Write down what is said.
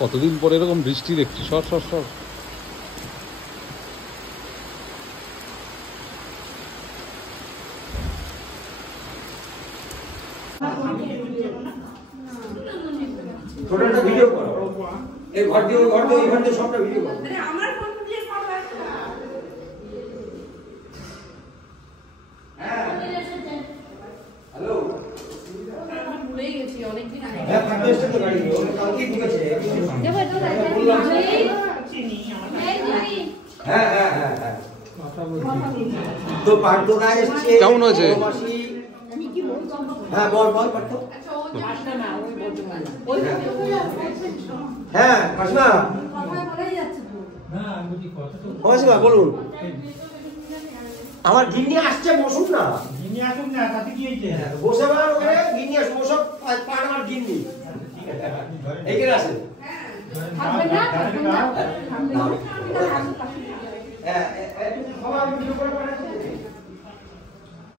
কতদিন পরে এরকম বৃষ্টি দেখছি। সর সর সর। ছোটটা ভিডিও করো, এই ঘর দিয়ে ঘর দিয়ে এই ঘর দিয়ে সবটা ভিডিও করো। আরে আমার ফোন দিয়ে করো একটা। হ্যাঁ হ্যালো, আমি ভুলেই গেছি অনেকদিন আগে। হ্যাঁ থাকতে এসে তো গাড়ি কালকেই ঢুকেছে। বললাম হ্যাঁ হ্যাঁ হ্যাঁ হ্যাঁ তো পার্থনা এসেছে। কেমন হয়েছে? হ্যাঁ বল বল পার্থ। আচ্ছা ও আসলে না ওই বলতে পারে। হ্যাঁ কাশমা, কথা বলেই যাচ্ছে তো। কাশমা বলুন। আমার গিন্নি আসছে, বসুন না। গিন্নি আসুন না, তাতে কি হয়েছে? বসে বলার ওখানে গিন্নি আসুন, বসো। পান আমার গিন্নি এইখানে আসেন। থাকবেন না থাকবেন না থাকবেন না। হ্যাঁ সবাই ভিডিও করে পাঠাচ্ছি।